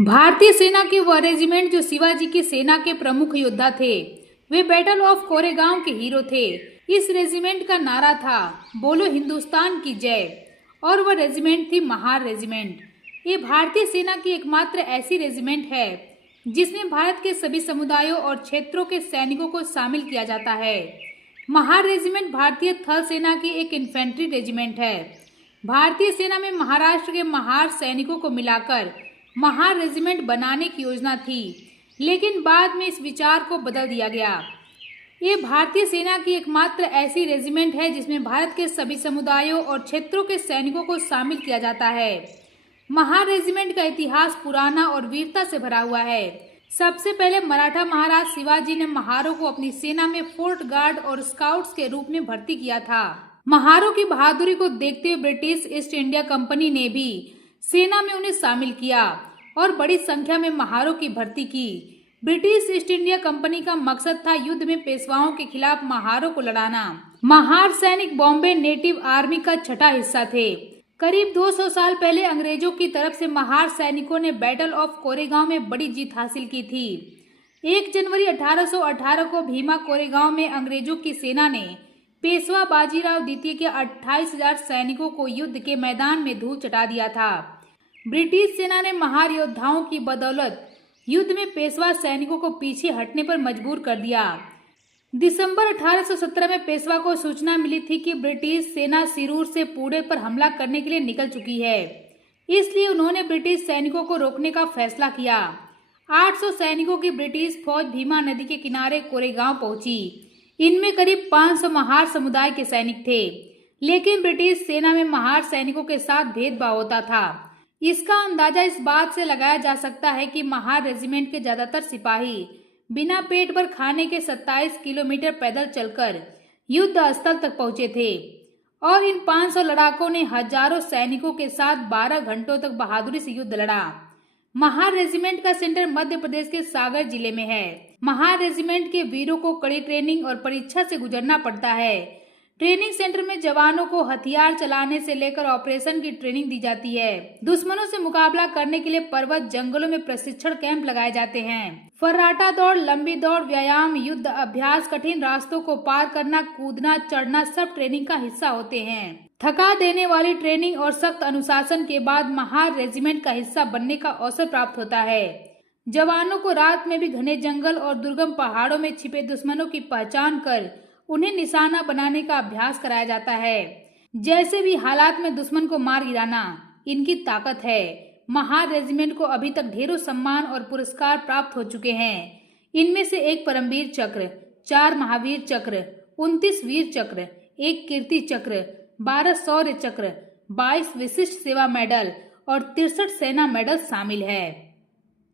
भारतीय सेना के वह रेजिमेंट जो शिवाजी की सेना के प्रमुख योद्धा थे, वे बैटल ऑफ कोरेगांव के हीरो थे। इस रेजिमेंट का नारा था बोलो हिंदुस्तान की जय, और वह रेजिमेंट थी महार रेजिमेंट। ये भारतीय सेना की एकमात्र ऐसी रेजिमेंट है जिसमें भारत के सभी समुदायों और क्षेत्रों के सैनिकों को शामिल किया जाता है। महार रेजिमेंट भारतीय थल सेना की एक इन्फेंट्री रेजिमेंट है। भारतीय सेना में महाराष्ट्र के महार सैनिकों को मिलाकर महार रेजिमेंट बनाने की योजना थी, लेकिन बाद में इस विचार को बदल दिया गया। ये भारतीय सेना की एकमात्र ऐसी रेजिमेंट है जिसमें भारत के सभी समुदायों और क्षेत्रों के सैनिकों को शामिल किया जाता है। महार रेजिमेंट का इतिहास पुराना और वीरता से भरा हुआ है। सबसे पहले मराठा महाराज शिवाजी ने महारों को अपनी सेना में फोर्ट गार्ड और स्काउट्स के रूप में भर्ती किया था। महारों की बहादुरी को देखते हुए ब्रिटिश ईस्ट इंडिया कंपनी ने भी सेना में उन्हें शामिल किया और बड़ी संख्या में महारों की भर्ती की। ब्रिटिश ईस्ट इंडिया कंपनी का मकसद था युद्ध में पेशवाओं के खिलाफ महारों को लड़ाना। महार सैनिक बॉम्बे नेटिव आर्मी का छठा हिस्सा थे। करीब 200 साल पहले अंग्रेजों की तरफ से महार सैनिकों ने बैटल ऑफ कोरेगांव में बड़ी जीत हासिल की थी। 1 जनवरी 1818 को भीमा कोरेगांव में अंग्रेजों की सेना ने पेशवा बाजीराव द्वितीय के 28,000 सैनिकों को युद्ध के मैदान में धूल चटा दिया था। ब्रिटिश सेना ने महार योद्धाओं की बदौलत युद्ध में पेशवा सैनिकों को पीछे हटने पर मजबूर कर दिया। दिसंबर 1817 में पेशवा को सूचना मिली थी कि ब्रिटिश सेना सिरूर से पुणे पर हमला करने के लिए निकल चुकी है, इसलिए उन्होंने ब्रिटिश सैनिकों को रोकने का फैसला किया। 800 सैनिकों की ब्रिटिश फौज भीमा नदी के किनारे कोरेगांव पहुंची। इनमें करीब 500 महार समुदाय के सैनिक थे, लेकिन ब्रिटिश सेना में महार सैनिकों के साथ भेदभाव होता था। इसका अंदाजा इस बात से लगाया जा सकता है कि महार रेजिमेंट के ज्यादातर सिपाही बिना पेट भर खाने के 27 किलोमीटर पैदल चलकर युद्ध स्थल तक पहुंचे थे, और इन 500 लड़ाकों ने हजारों सैनिकों के साथ 12 घंटों तक बहादुरी से युद्ध लड़ा। महार रेजिमेंट का सेंटर मध्य प्रदेश के सागर जिले में है। महार रेजिमेंट के वीरों को कड़ी ट्रेनिंग और परीक्षा से गुजरना पड़ता है। ट्रेनिंग सेंटर में जवानों को हथियार चलाने से लेकर ऑपरेशन की ट्रेनिंग दी जाती है। दुश्मनों से मुकाबला करने के लिए पर्वत जंगलों में प्रशिक्षण कैंप लगाए जाते हैं। फर्राटा दौड़, लंबी दौड़, व्यायाम, युद्ध अभ्यास, कठिन रास्तों को पार करना, कूदना, चढ़ना सब ट्रेनिंग का हिस्सा होते हैं। थका देने वाली ट्रेनिंग और सख्त अनुशासन के बाद महार रेजिमेंट का हिस्सा बनने का अवसर प्राप्त होता है। जवानों को रात में भी घने जंगल और दुर्गम पहाड़ों में छिपे दुश्मनों की पहचान कर उन्हें निशाना बनाने का अभ्यास कराया जाता है। जैसे भी हालात में दुश्मन को मार गिराना इनकी ताकत है। महार रेजिमेंट को अभी तक ढेरों सम्मान और पुरस्कार प्राप्त हो चुके हैं। इनमें से 1 परमवीर चक्र, 4 महावीर चक्र, 29 वीर चक्र, 1 कीर्ति चक्र, 12 शौर्य चक्र, 22 विशिष्ट सेवा मेडल और 63 सेना मेडल शामिल है।